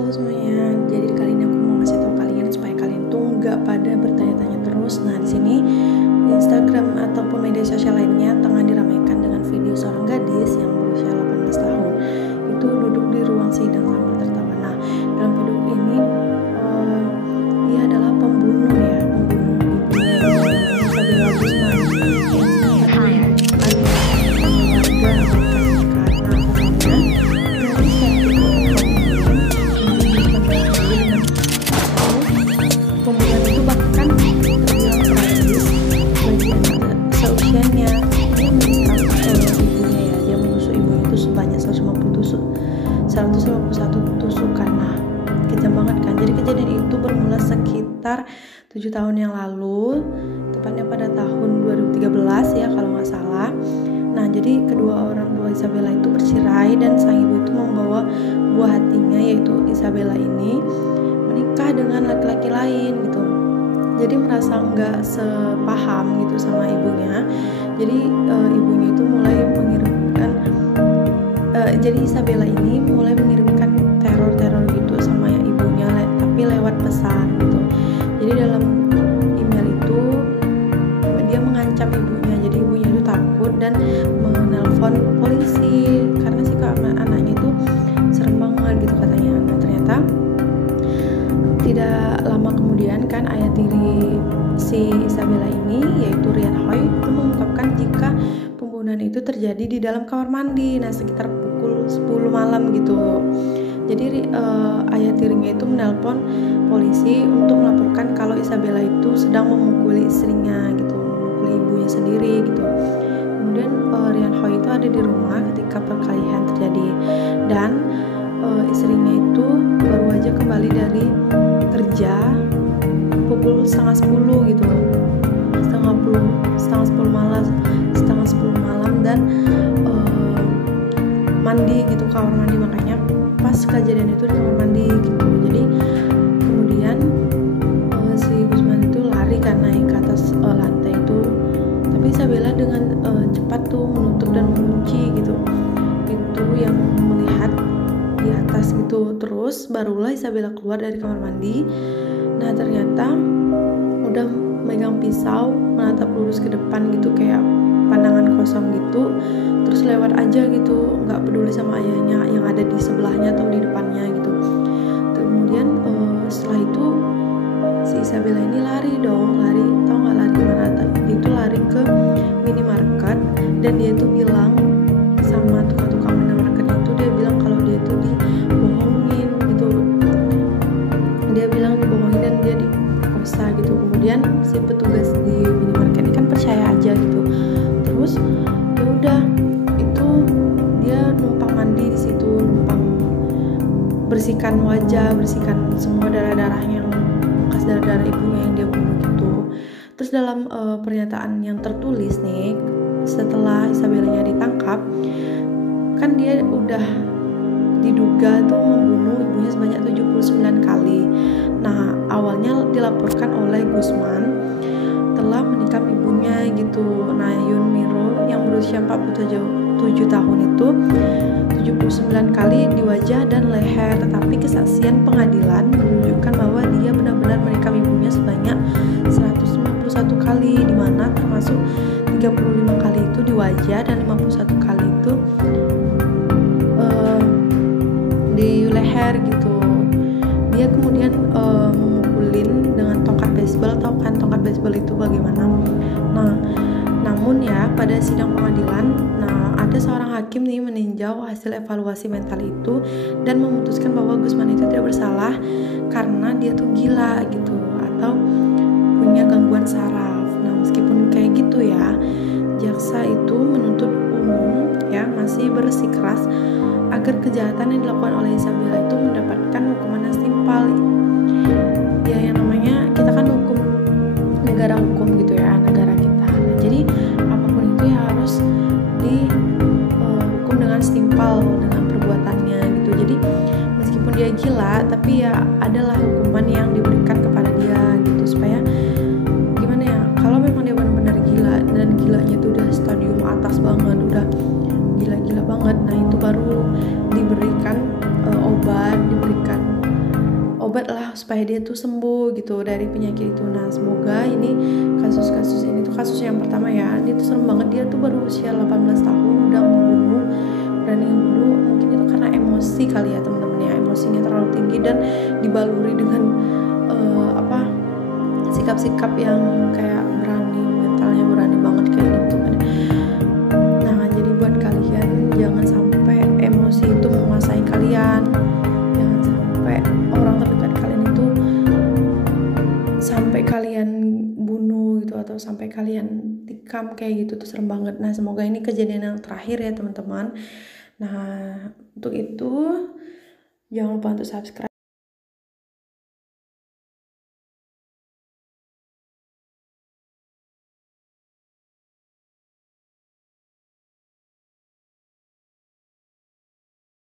Halo semuanya, jadi kali ini aku mau ngasih tahu kalian supaya kalian tuh nggak pada bertanya-tanya terus. Nah di sini di Instagram ataupun media sosial lainnya tengah diramaikan dengan video seorang gadis yang berusia 18 tahun itu duduk di ruang sidang sambil tertawa. Nah dalam video ini dia adalah pembunuh ibunya Isabella Guzman pembunuhan itu bahkan terbilang tragis bagi anak seusianya. Dia menikam ibunya dia menusuk ibunya itu sebanyak 151 tusukan. Nah kejam banget kan. Jadi kejadian itu bermula sekitar 7 tahun yang lalu, tepatnya pada tahun 2013 ya kalau nggak salah. Nah jadi kedua orang tua Isabella itu bercerai dan sang ibu itu membawa buah hatinya yaitu Isabella ini menikah dengan laki-laki lain gitu. Jadi merasa nggak sepaham gitu sama ibunya. Jadi ibunya itu mulai mengirimkan jadi Isabella ini mulai mengirimkan teror gitu sama ibunya tapi lewat pesan gitu. Jadi dalam email itu dia mengancam ibunya. Jadi ibunya itu takut dan menelpon polisi karena si anaknya itu serem banget gitu katanya. Nah ternyata tidak lama kemudian kan ayah tiri si Isabella ini yaitu Ryan Hoy itu mengungkapkan jika pembunuhan itu terjadi di dalam kamar mandi. Nah sekitar pukul 10 malam gitu. Jadi ayah tirinya itu menelpon polisi untuk melaporkan kalau Isabella itu sedang memukuli istrinya gitu, memukuli ibunya sendiri gitu. Kemudian Ryan Hoy itu ada di rumah ketika perkelahian terjadi dan istrinya itu baru aja kembali dari kerja pukul setengah 10 gitu, setengah 10 malam dan mandi gitu, kamar mandi. Makanya pas kejadian itu di kamar mandi gitu. Jadi kemudian si Guzman itu lari kan naik ke atas lantai itu, tapi Isabella dengan cepat tuh menutup dan mengunci gitu itu yang melihat di atas gitu. Terus barulah Isabella keluar dari kamar mandi. Nah ternyata udah megang pisau menatap lurus ke depan gitu kayak pandangan kosong gitu, terus lewat aja gitu, nggak peduli sama ayahnya yang ada di sebelahnya atau di depannya gitu. Kemudian setelah itu si Isabella ini lari, tau nggak lari kemana? Dia itu lari ke minimarket dan dia tuh bilang sama tukang minimarketnya itu, dia bilang kalau dia tuh dibohongin gitu. Dia bilang dibohongin dan dia diperkosa gitu. Kemudian si petugas di minimarket ini kan percaya aja gitu. Terus ya udah itu dia numpang mandi di situ, numpang bersihkan wajah, bersihkan semua darah-darah yang bekas darah-darah ibunya yang dia bunuh gitu. Terus dalam pernyataan yang tertulis nih setelah Isabellanya ditangkap kan dia udah diduga tuh membunuh ibunya sebanyak 79 kali. Nah awalnya dilaporkan oleh Guzman telah menikam ibunya gitu. Nah Yun Miro yang berusia 47 tahun itu 79 kali di wajah dan leher, tetapi kesaksian pengadilan menunjukkan bahwa dia benar-benar menikam ibunya sebanyak 151 kali, di mana termasuk 35 kali itu di wajah dan 51 kali itu di leher gitu. Dia kemudian memukulin dengan tongkat baseball. Tahu kan tongkat baseball itu bagaimana? Nah, namun ya pada sidang pengadilan, ada seorang hakim nih meninjau hasil evaluasi mental itu dan memutuskan bahwa Guzman itu tidak bersalah karena dia tuh gila gitu atau punya gangguan saraf. Nah, meskipun kayak gitu ya, jaksa itu menuntut umum ya masih bersikeras agar kejahatan yang dilakukan oleh Isabella itu mendapatkan hukuman yang setimpal. Ya yang namanya kita kan hukum negara hukum gitu ya, negara kita. Nah, jadi apapun itu ya harus dihukum dengan setimpal dengan perbuatannya gitu. Jadi meskipun dia gila tapi ya adalah hukuman yang diberikan kepada dia gitu, supaya gimana ya, kalau memang dia benar-benar gila dan gilanya itu udah stadium atas banget, udah gila-gila banget, nah itu baru diberikan obat, diberikan obat lah supaya dia tuh sembuh gitu dari penyakit itu. Nah semoga ini kasus ini tuh kasus yang pertama ya, dia tuh serem banget, dia tuh baru usia 18 tahun udah membunuh, berani membunuh. Mungkin itu karena emosi kali ya teman-teman ya, emosinya terlalu tinggi dan dibaluri dengan sikap-sikap yang kayak berani, mentalnya berani banget kayak gitu kan. Nah jadi buat kalian jangan sampai emosi itu menguasai kalian, jangan sampai orang terdekat kalian itu sampai kalian bunuh gitu atau sampai kalian tikam kayak gitu tuh serem banget. Nah semoga ini kejadian yang terakhir ya teman-teman. Nah untuk itu jangan lupa untuk subscribe.